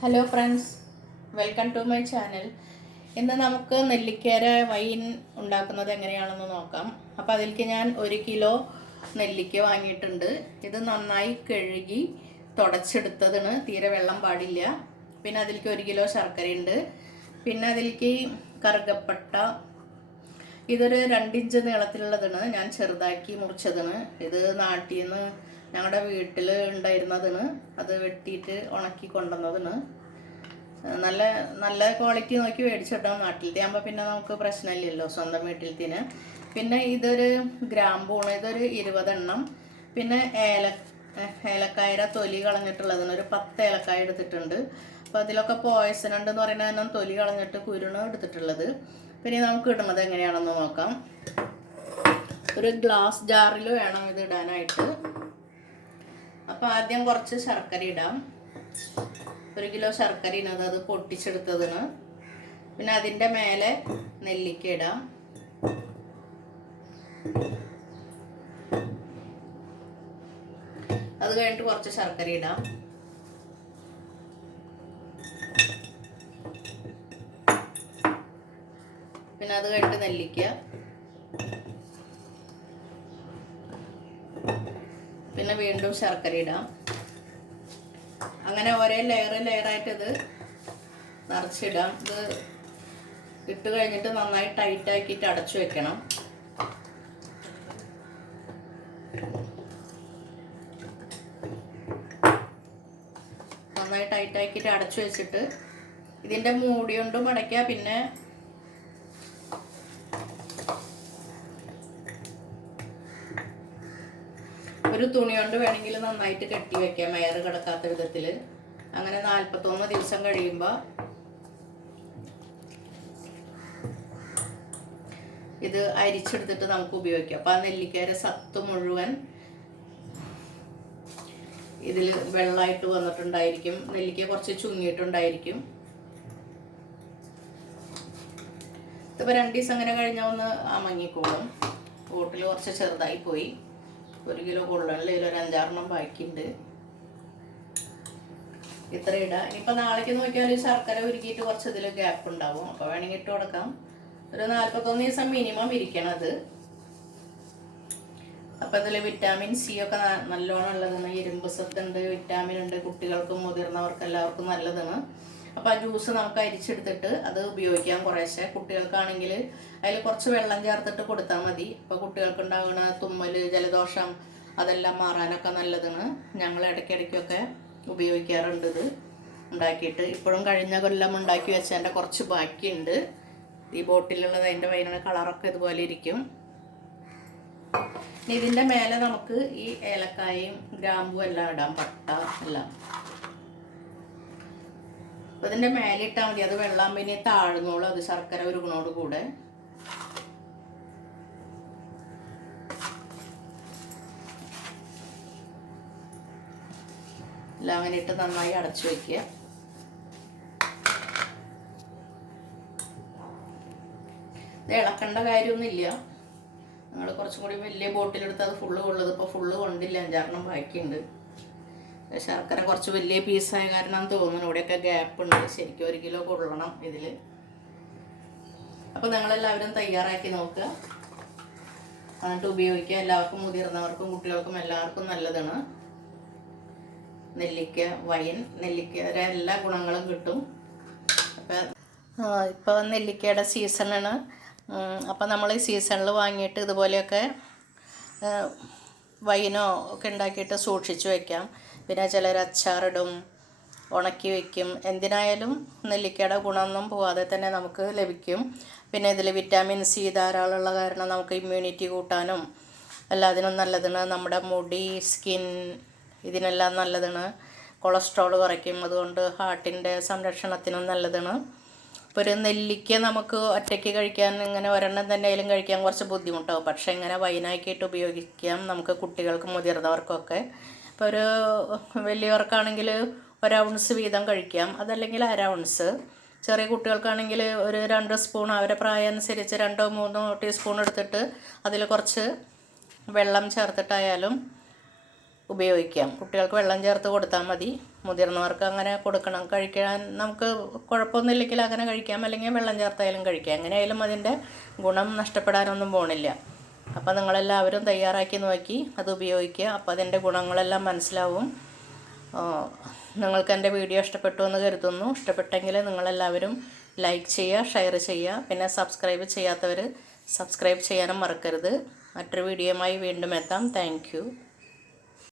Hello friends, welcome to my channel. ഇന്ന് നമുക്ക് നെല്ലിക്കയുടെ wine ഉണ്ടാക്കുന്നത് എങ്ങനെയാണെന്ന് നോക്കാം. അപ്പോൾ അതിലേക്ക് ഞാൻ 1 കിലോ നെല്ലിക്ക വാങ്ങിയിട്ടുണ്ട്. ഇത് നന്നായി കഴുകി തുടച്ചെടുത്തതാണ്, തീരെ വെള്ളം പാടില്ല. പിന്നെ അതിലേക്ക് 1 കിലോ ശർക്കരയുണ്ട്. പിന്നെ അതിലേക്ക് കറുകപ്പട്ട, ഇതൊരു 2 ഇഞ്ച് നീളത്തിലുള്ളതാണ്, ഞാൻ ചെറുതാക്കി മുറിച്ചതാണ്. ഇത് നാട്ടിൽ നിന്ന് ഞങ്ങളുടെ വീട്ടിൽ ഉണ്ടായിരുന്നതാണ്, അത് വെട്ടിയിട്ട് ഉണക്കി കൊണ്ടുവന്നതാണ്. നല്ല നല്ല ക്വാളിറ്റി നോക്കി മേടിച്ചിട്ടാണ്. നാട്ടിലത്തെ ആകുമ്പോൾ പിന്നെ നമുക്ക് പ്രശ്നമില്ലല്ലോ, സ്വന്തം വീട്ടിലത്തേന്. പിന്നെ ഇതൊരു ഗ്രാമ്പൂണ്, ഇതൊരു 20 എണ്ണം. പിന്നെ ഏലക്കായയുടെ തൊലി കളഞ്ഞിട്ടുള്ളതാണ്, ഒരു 10 ഏലക്കായ എടുത്തിട്ടുണ്ട്. അപ്പോൾ അതിലൊക്കെ പോയസൺ ഉണ്ടെന്ന് പറയുന്നത് കാരണം തൊലി കളഞ്ഞിട്ട് കുരുണ് എടുത്തിട്ടുള്ളത്. പിന്നെ നമുക്ക് ഇടുന്നത് എങ്ങനെയാണെന്ന് നോക്കാം. ഒരു ഗ്ലാസ് ജാറിൽ വേണം ഇത് ഇടാനായിട്ട്. അപ്പോൾ ആദ്യം കുറച്ച് ശർക്കര ഇടാം. 1 കിലോ ശർക്കര ഇടുന്നത്, അത് പൊട്ടിച്ചെടുത്തതാണ്. പിന്നെ അതിൻ്റെ മേലെ നെല്ലിക്ക ഇടാം. അത് കഴിഞ്ഞിട്ട് കുറച്ച് ശർക്കര ഇടാം. പിന്നെ അത് കഴിഞ്ഞിട്ട് നെല്ലിക്ക, പിന്നെ വീണ്ടും ശർക്കര ഇടാം. അങ്ങനെ ഒരേ ലെയറായിട്ട് ഇത് നിറച്ചിടാം. ഇത് ഇട്ട് കഴിഞ്ഞിട്ട് നന്നായി ടൈറ്റ് ആക്കിയിട്ട് അടച്ചു വെക്കണം. നന്നായി ടൈറ്റ് ആക്കിയിട്ട് അടച്ചു വെച്ചിട്ട് ഇതിൻ്റെ മൂടി കൊണ്ടും അടയ്ക്കുക. പിന്നെ ഒരു തുണി കൊണ്ട് വേണമെങ്കിൽ നന്നായിട്ട് കെട്ടി വെക്കാം, എയർ കിടക്കാത്ത വിധത്തിൽ. അങ്ങനെ 41 ദിവസം കഴിയുമ്പോൾ ഇത് അരിച്ചെടുത്തിട്ട് നമുക്ക് ഉപയോഗിക്കാം. അപ്പം ആ നെല്ലിക്കയുടെ സത്ത് മുഴുവൻ ഇതിൽ വെള്ളമായിട്ട് വന്നിട്ടുണ്ടായിരിക്കും. നെല്ലിക്ക കുറച്ച് ചുങ്ങിയിട്ടുണ്ടായിരിക്കും. ഇതിപ്പോൾ 2 ദിവസം അങ്ങനെ കഴിഞ്ഞാൽ ഒന്ന് അമങ്ങിക്കോളും. ബോട്ടിൽ കുറച്ച് ചെറുതായി പോയി. 1 കിലോ കൊള്ളണില്ല, ഇതിലൊരു 5-6 ബാക്കിയുണ്ട്. ഇത്ര ഇടാം. ഇനിയിപ്പോൾ നാളേക്ക് നോക്കിയാൽ ശർക്കര ഉരുക്കിയിട്ട് കുറച്ച് ഇതിൽ ഗ്യാപ്പ് ഉണ്ടാവും. അപ്പോൾ വേണമെങ്കിൽ ഇട്ട് കൊടുക്കാം. ഒരു 41 ദിവസം മിനിമം ഇരിക്കണത്. അപ്പോൾ ഇതിൽ വിറ്റാമിൻ സി ഒക്കെ നല്ലോണം ഉള്ളതാണ്. ഇരുമ്പ് സത്തുണ്ട്, വിറ്റാമിൻ ഉണ്ട്. കുട്ടികൾക്കും മുതിർന്നവർക്കും എല്ലാവർക്കും നല്ലതാണ്. അപ്പോൾ ആ ജ്യൂസ് നമുക്ക് അരിച്ചെടുത്തിട്ട് അത് ഉപയോഗിക്കാം കുറേശ്ശെ. കുട്ടികൾക്കാണെങ്കിൽ അതിൽ കുറച്ച് വെള്ളം ചേർത്തിട്ട് കൊടുത്താൽ മതി. അപ്പോൾ കുട്ടികൾക്ക് ഉണ്ടാകുന്ന തുമ്മൽ, ജലദോഷം അതെല്ലാം മാറാനൊക്കെ നല്ലതാണ്. ഞങ്ങൾ ഇടയ്ക്കിടയ്ക്കൊക്കെ ഉപയോഗിക്കാറുണ്ട് ഇത് ഉണ്ടാക്കിയിട്ട്. ഇപ്പോഴും കഴിഞ്ഞ കൊല്ലം ഉണ്ടാക്കി വെച്ചതിൻ്റെ കുറച്ച് ബാക്കിയുണ്ട്. ഈ ബോട്ടിലുള്ളത് അതിൻ്റെ വൈകുന്നേരം കളറൊക്കെ ഇതുപോലെ ഇരിക്കും. ഇതിൻ്റെ മേലെ നമുക്ക് ഈ ഏലക്കായും ഗ്രാമ്പും എല്ലാം ഇടാം, പട്ട എല്ലാം. അപ്പോൾ ഇതിൻ്റെ മേലെ ഇട്ടാൽ മതി. അത് വെള്ളം പിന്നെ താഴ്ന്നോളും, അത് ശർക്കര ഉരുകണോട് കൂടെ. എല്ലാം അങ്ങനെ ഇട്ട് നന്നായി അടച്ചു വയ്ക്കുക. ഇത് ഇളക്കേണ്ട കാര്യമൊന്നുമില്ല. നമ്മൾ കുറച്ചും കൂടി വലിയ ബോട്ടിലെടുത്ത് അത് ഫുള്ള് കൊള്ളത്. ഇപ്പോൾ ഫുള്ള് കൊണ്ടില്ല, 5-6 ബാക്കിയുണ്ട്. ശർക്കര കുറച്ച് വലിയ പീസായ കാരണം തോന്നുന്നു. ഇവിടെയൊക്കെ ഗ്യാപ്പ് ഉണ്ട്. ശരിക്കും 1 കിലോ കൊള്ളണം ഇതിൽ. അപ്പോൾ നിങ്ങളെല്ലാവരും തയ്യാറാക്കി നോക്കുക, എന്നിട്ട് ഉപയോഗിക്കുക. എല്ലാവർക്കും, മുതിർന്നവർക്കും കുട്ടികൾക്കും എല്ലാവർക്കും നല്ലതാണ്. നെല്ലിക്ക വൈൻ, നെല്ലിക്കയുടെ എല്ലാ ഗുണങ്ങളും കിട്ടും. അപ്പോൾ ഇപ്പോൾ നെല്ലിക്കയുടെ സീസണാണ്. അപ്പോൾ നമ്മൾ ഈ സീസണിൽ വാങ്ങിയിട്ട് ഇതുപോലെയൊക്കെ വൈനോ ഒക്കെ ഉണ്ടാക്കിയിട്ട് സൂക്ഷിച്ച് വയ്ക്കാം. പിന്നെ ചിലർ അച്ചാറിടും, ഉണക്കി വയ്ക്കും. എന്തിനായാലും നെല്ലിക്കയുടെ ഗുണമൊന്നും പോവാതെ തന്നെ നമുക്ക് ലഭിക്കും. പിന്നെ ഇതിൽ വിറ്റാമിൻ സി ധാരാളമുള്ള കാരണം നമുക്ക് ഇമ്മ്യൂണിറ്റി കൂട്ടാനും എല്ലാത്തിനും നല്ലതാണ്. നമ്മുടെ മുടി, സ്കിൻ ഇതിനെല്ലാം നല്ലതാണ്. കൊളസ്ട്രോൾ കുറയ്ക്കും, അതുകൊണ്ട് ഹാർട്ടിൻ്റെ സംരക്ഷണത്തിനും നല്ലതാണ്. ഇപ്പോൾ ഒരു നെല്ലിക്ക നമുക്ക് ഒറ്റയ്ക്ക് കഴിക്കാൻ, ഇങ്ങനെ ഒരെണ്ണം തന്നെ ആയാലും കഴിക്കാൻ കുറച്ച് ബുദ്ധിമുട്ടാവും. പക്ഷേ ഇങ്ങനെ വൈനാക്കിയിട്ട് ഉപയോഗിക്കാം നമുക്ക്, കുട്ടികൾക്കും മുതിർന്നവർക്കൊക്കെ. ഇപ്പോൾ ഒരു വലിയവർക്കാണെങ്കിൽ 1 ഔൺസ് വീതം കഴിക്കാം, അതല്ലെങ്കിൽ 1/2 ഔൺസ്. ചെറിയ കുട്ടികൾക്കാണെങ്കിൽ ഒരു 2 സ്പൂൺ, അവരുടെ പ്രായം അനുസരിച്ച് 2-3 ടീസ്പൂൺ എടുത്തിട്ട് അതിൽ കുറച്ച് വെള്ളം ചേർത്തിട്ടായാലും ഉപയോഗിക്കാം. കുട്ടികൾക്ക് വെള്ളം ചേർത്ത് കൊടുത്താൽ മതി. മുതിർന്നവർക്ക് അങ്ങനെ കൊടുക്കണം. കഴിക്കാൻ നമുക്ക് കുഴപ്പമൊന്നുമില്ലെങ്കിൽ അങ്ങനെ കഴിക്കാം, അല്ലെങ്കിൽ വെള്ളം ചേർത്തായാലും കഴിക്കാം. എങ്ങനെയായാലും അതിൻ്റെ ഗുണം നഷ്ടപ്പെടാനൊന്നും പോണില്ല. അപ്പോൾ നിങ്ങളെല്ലാവരും തയ്യാറാക്കി നോക്കി അത് ഉപയോഗിക്കുക. അപ്പോൾ അതിൻ്റെ ഗുണങ്ങളെല്ലാം മനസ്സിലാവും. നിങ്ങൾക്ക് എൻ്റെ വീഡിയോ ഇഷ്ടപ്പെട്ടു എന്ന് കരുതുന്നു. ഇഷ്ടപ്പെട്ടെങ്കിൽ നിങ്ങളെല്ലാവരും ലൈക്ക് ചെയ്യുക, ഷെയർ ചെയ്യുക. പിന്നെ സബ്സ്ക്രൈബ് ചെയ്യാത്തവർ സബ്സ്ക്രൈബ് ചെയ്യാനും മറക്കരുത്. മറ്റൊരു വീഡിയോയുമായി വീണ്ടും എത്താം. Thank you.